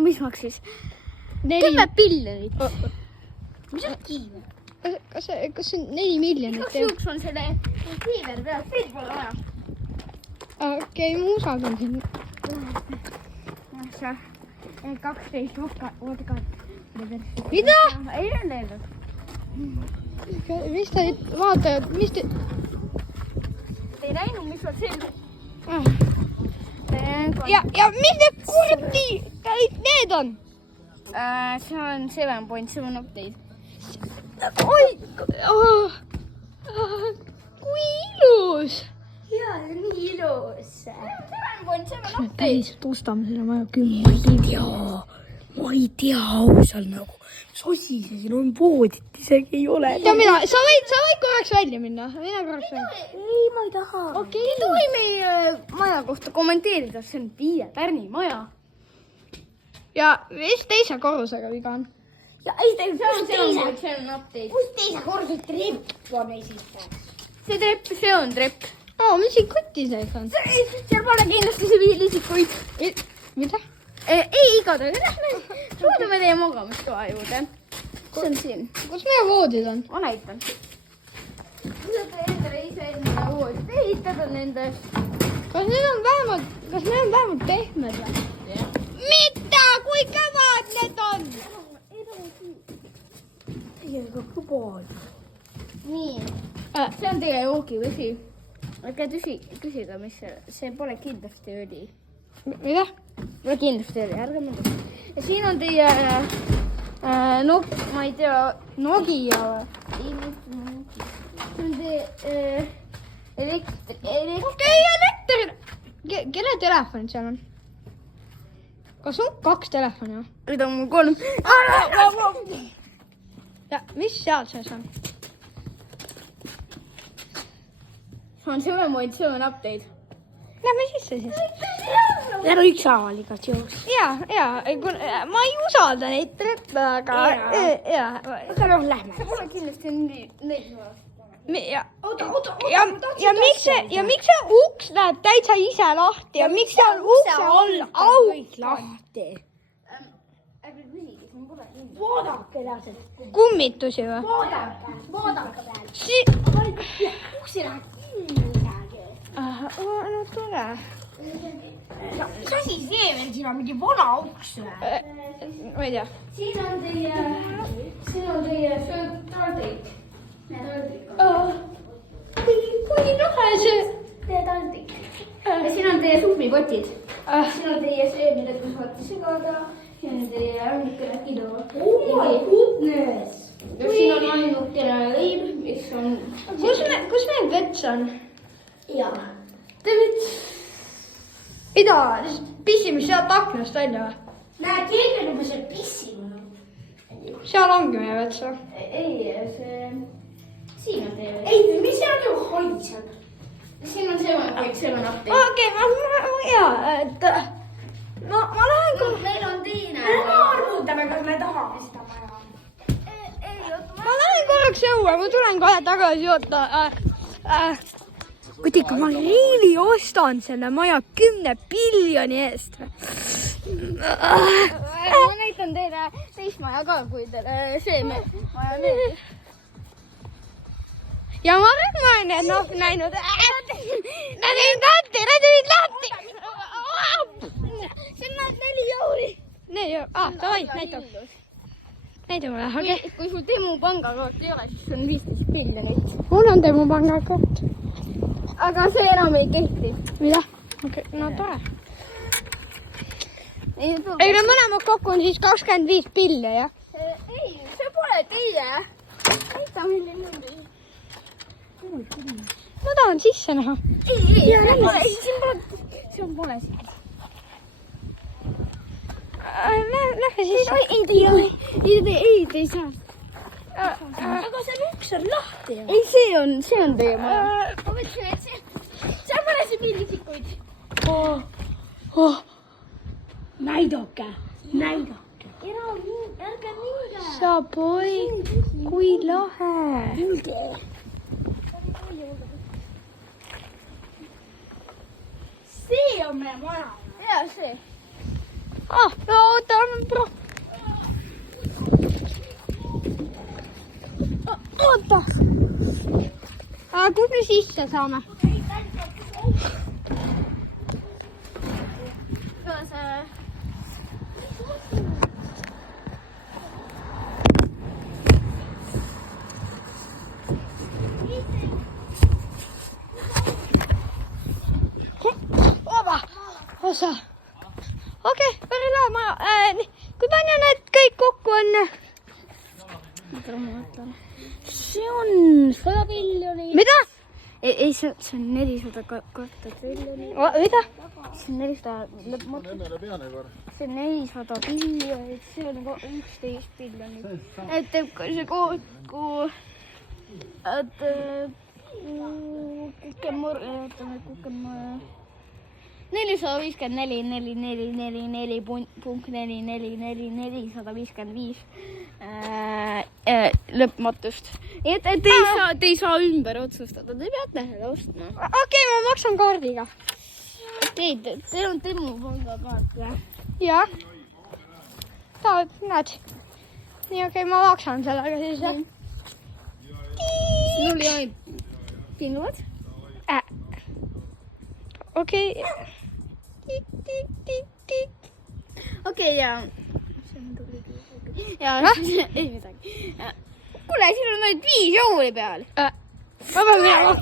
mis maksis? 10 miljonit. Mis on kiiver? Kas see on 4 miljonit? Kas juuks on selle kiiver peal? Teid pole vaja. Okei, ma usaldan sind. 12 vodkat. Mida? Ei ole leedud. Mis te vaatajad, mis te... Te ei näinud, mis on siin? Ja mis need kurdi need on? See on 7.7 update. Oi! Kui ilus! Jaa, see on nii ilus. 7.7 update. Päriselt ostame selle maja 10. Ma ei tea ausalt nagu. Mis asi see siin on, voodit isegi ei ole. Sa võid korraks välja minna. Mine korraks välja. Ei, ma ei taha. Okei. Ei tohi meie maja kohta kommenteerida. See on Pärni maja. Ja mis teise korrusega viga on? Ja ei, see on update. Kus teise korda trepp on esiteks? See on trepp. Mis siin kotis ees on? Seal pole kindlasti tsiviilisikuid. Mida? Ei, igatahes lähme suudame teie magamistoa juurde. See on siin. Kus meie voodid on? Ma näitan. Saate endale ise endale voodid ehitada nende. Kas need on vähemalt pehmed või? Mida? Kui kõvad need on? Nii. See on teie joogivesi. Ärge küsida, mis see pole kindlasti õli. Mida? Pole kindlasti õli, ärge mõelda. Ja siin on teie, ma ei tea, Nokia või? Ei, see on teie elekter. Okei, elekter! Kelle telefon seal on? Kas on 2 telefoni või? Nüüd on mul 3. Ja mis seal sees on? See on 7.7 update. Lähme sisse siis. Ära ükshaaval igat jooks. Jaa, ma ei usalda neid treppe, aga... Aga lähme. See pole kindlasti nii Ja miks see uks läheb täitsa ise lahti ja miks see on ukse all auk lahti. Ärge küsige, siin pole kindlasti. Vaadake edasi. kummitusi või? Vaadake peal. Uksi läheb kinni midagi. No tule. Mis asi see veel siin on? Mingi vana uks või? Ma ei tea. Siin on teie sööktardik. Kui lahe see. Teie tardik. Ja siin on teie supipotid. Siin on teie see, mida te saate segada. Siin on teie ainukene kidu. Oh my goodness. Ja siin on ainukene leib, mis on... Kus meil vets on? Jaa. Te vets. Mida? Pissime sealt aknast välja või? Näe, keegi on juba seal pissinud. Seal ongi meie vets või? Ei, see... Siin on teie vets. Ei, mis seal ju haiseb? Siin on 7.7 update. Okei, ma lähen kohe. Meil on teine. Me arvutame, kas me tahame seda maja. Ma lähen korraks õue, ma tulen kohe tagasi, oota. Kuidagi ma riili ostan selle maja 10 miljoni eest. Ma näitan teile teist maja ka, kui teile see maja meeldib. Ja ma olen need näinud. Nad olid lahti. See on 4 euri. Davai, näita mulle, okei. Kui sul Temu pangakaart ei ole, siis see on 15 miljonit. Mul on Temu pangakaart. Aga see enam ei kehti. Mida? Okei, no tore. Ei, Ei, no mõlemad kokku on siis 25 pille, jah? Ei, see pole teie. Näita meile niimoodi. Ma tahan sisse näha. Ei, siin pole siin. Lähme sisse. Ei, te ei saa. Aga see uks on lahti. Ei, see on teie maja. Ma mõtlesin, et seal pole siin millisikuid. Näidake. Ärge minge. Sa poeg, kui lahe. See on meie maja. Jaa, see. oota, oota. Kus me sisse saame? Osa. Okei, päris lahe. Kui palju need kõik kokku on? See on 100 miljonit. Mida? Ei, see on 400 korda triljonit. Mida? See on 400. See on 400 miljonit. See on 11 miljonit. Et see kokku... Kukkemurre... 454, 455 lõpmatust. Nii et te ei saa ümber otsustada, te peate ostma. Okei, ma maksan kaardiga. Teil on Temmu pangakaart või? Jah. Näed. Nii, okei, ma maksan sellega siis. Sul ei ole pinguvad? Okei. Okei, ja... ei midagi. Kuule, siin on nüüd 5 jouli peal. Ma pean minema.